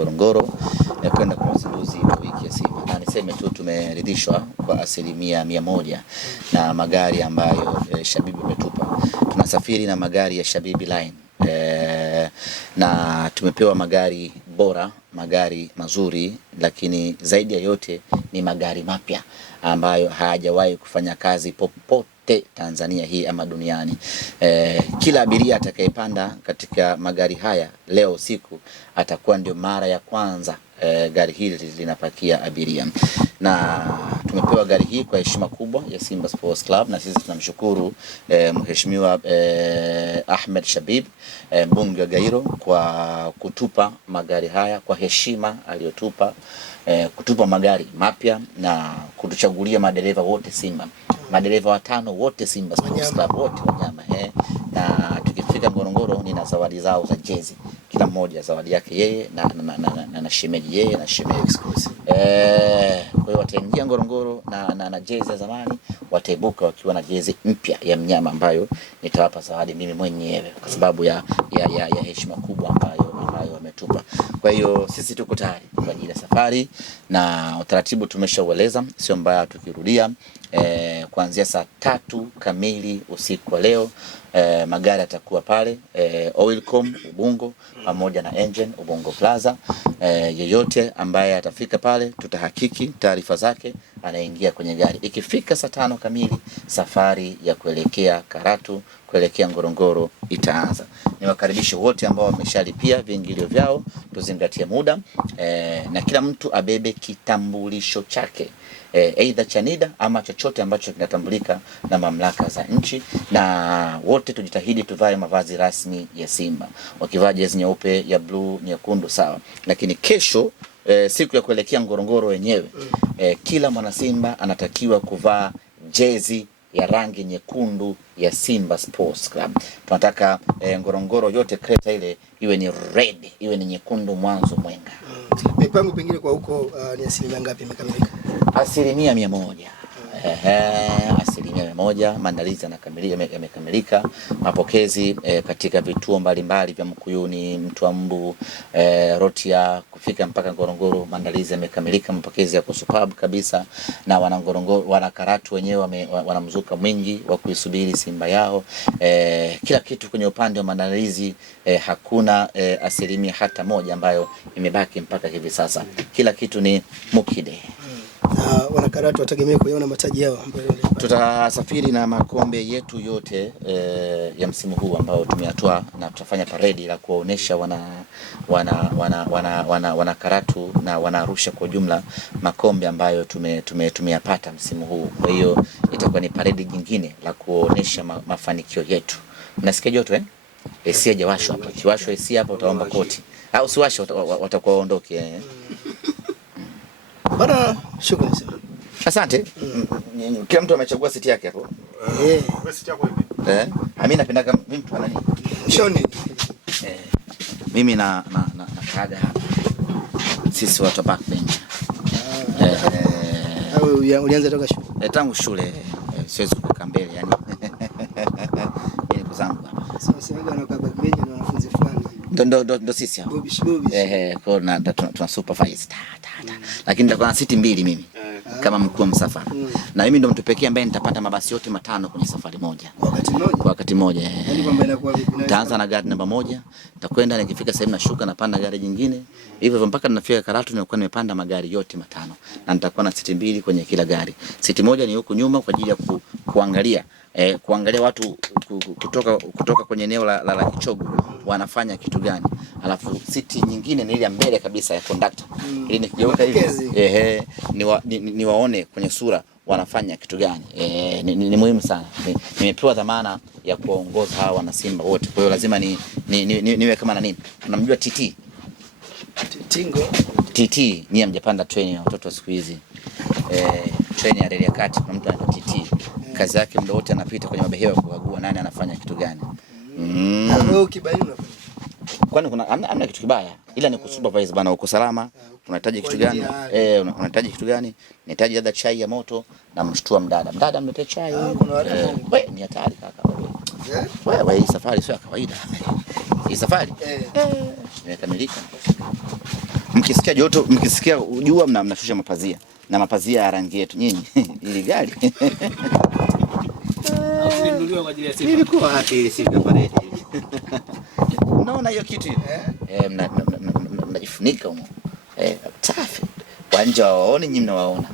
Ngorongoro kwenda kwa uzinduzi wa wiki ya Simba. Na niseme tu tumeridhishwa kwa 100% na magari ambayo Shabibi umetupa. Tunasafiri na magari ya Shabibi Line. Na tumepewa magari bora, magari mazuri, lakini zaidi ya yote ni magari mapya ambayo hayajawahi kufanya kazi popote Tanzania hii ama duniani. Kila abiria atakayepanda katika magari haya leo usiku atakuwa ndio mara ya kwanza gari hili linapakia abiria. Na tumepewa gari hii kwa heshima kubwa ya Simba Sports Club, na sisi tunamshukuru Mheshimiwa Ahmed Shabib, mbunge wa Gairo, kwa kutupa magari haya kwa heshima aliyotupa, kutupa magari mapya na kutuchagulia madereva wote Simba. Madereva 5 wote Simba Sports Club, wote wanyama. Na tukifika Ngorongoro nina zawadi zao za jezi. Kila mmoja zawadi yake yeye na shemeji yeye na shemeji exclusive. Kwa hiyo wataingia Ngorongoro na jezi za zamani, wataibuka wakiwa na jezi mpya ya mnyama ambayo nitawapa zawadi mimi mwenyewe kwa sababu ya heshima kubwa ambayo wametupa. Kwa hiyo sisi tuko tayari kwa ajili ya safari na utaratibu tumeshaueleza, sio mbaya tukirudia. Kuanzia saa 3 kamili usiku wa leo magari yatakuwa pale Oilcom Ubungo pamoja na Engine Ubungo Plaza. Yeyote ambaye atafika pale tutahakiki taarifa zake, anaingia kwenye gari. Ikifika saa 5 kamili safari ya kuelekea Karatu kuelekea Ngorongoro itaanza. Niwakaribishe wote ambao wameshalipia viingilio vyao, tuzingatie muda na kila mtu abebe kitambulisho chake, aidha cha NIDA ama chochote ambacho kinatambulika na mamlaka za nchi, na wote tujitahidi tuvae mavazi rasmi ya Simba. Wakivaa jezi nyeupe, ya blue, nyekundu sawa, lakini kesho siku ya kuelekea Ngorongoro wenyewe kila mwana Simba anatakiwa kuvaa jezi ya rangi nyekundu ya Simba Sports Club. Tunataka Ngorongoro yote kreta ile iwe ni red, iwe ni nyekundu mwanzo mwenga. Mipango pengine kwa huko ni asilimia ngapi imekamilika? 100%. 100%. Maandalizi yamekamilika. Mapokezi katika vituo mbalimbali vya Mkuyuni, Mtwambu, Rotia kufika mpaka Ngorongoro, maandalizi yamekamilika. Mapokezi ya superb kabisa, na wana Ngorongoro, wana Karatu wenyewe wanamzuka mwingi wa kuisubiri Simba yao. Kila kitu kwenye upande wa maandalizi hakuna asilimia hata moja ambayo imebaki mpaka hivi sasa. Kila kitu ni mukide. Wana Karatu wategemea kuona mataji yao ambayo tutasafiri na makombe yetu yote ya msimu huu ambao tumeyatoa, na tutafanya paredi la kuwaonesha wana Karatu na wana Arusha kwa jumla makombe ambayo tumeyapata msimu huu. Kwa hiyo itakuwa ni paredi nyingine la kuonesha mafanikio yetu. Mnasikia joto AC hajawashwa hapa. Kiwashwa AC hapa utaomba koti. Au siwashwa watakuwa waondoke. Bana, shukrani sana. Asante. Kila mtu amechagua siti yake hapo. Wewe siti yako ipi? Mimi napenda kama mimi mtu anani? Shoni. Mimi na kaga hapa. Sisi watu backbench. Ulianza toka shule? Tangu shule. Siwezi kukaa mbele yani. Mimi kuzangu hapa. Sasa wale wanaokaa backbench ni wanafunzi fulani. Ndo sisi hapa. Kwa tuna supervise. Lakini nitakuwa na siti 2 mimi kama mkuu wa msafara. Na mimi ndo mtu pekee ambaye nitapanda mabasi yote 5 kwenye safari moja. Wakati mmoja. Yaani kwamba inakuwa vipi? Nitaanza na gari namba 1, nitakwenda nikifika sehemu nashuka napanda gari jingine. Hivyo mpaka ninafika Karatu nilikuwa nimepanda magari yote 5. Na nitakuwa na siti 2 kwenye kila gari. Siti moja ni huku nyuma kwa ajili ya kuangalia watu kutoka kwenye eneo la Kichogo wanafanya kitu gani. Alafu siti nyingine ni ile ya mbele kabisa ya conductor. Ili nikigeuka hivi niwaone kwenye sura wanafanya kitu gani. Ni muhimu sana. Nimepewa dhamana ya kuongoza hawa wana Simba wote. Kwa hiyo lazima niwe kama nani? Unamjua TT? TT, nyie mjapanda treni ya watoto wa siku hizi. Treni ya reli ya kati, kuna mtu anaitwa TT. Kazi yake muda wote anapita kwenye mabehewa kukagua nani anafanya kitu gani. Wewe kibaini unafanya? Kwani kuna amna kitu kibaya, ila ni kusupervise bana, uko salama, unahitaji kitu gani? Unahitaji kitu gani? Nahitaji labda chai ya moto, na mshtua mdada mletee chai. Wewe ni hatari kaka wewe. Wewe hii safari sio ya kawaida. Hii safari imekamilika. Mkisikia joto, mkisikia jua mnashusha mapazia na mapazia ya rangi yetu nyinyi. Ili gari nilikuwa wapi ile siku ya parade? Unaona hiyo kitu mnajifunika huko safi, wanja waone, nyinyi mnawaona.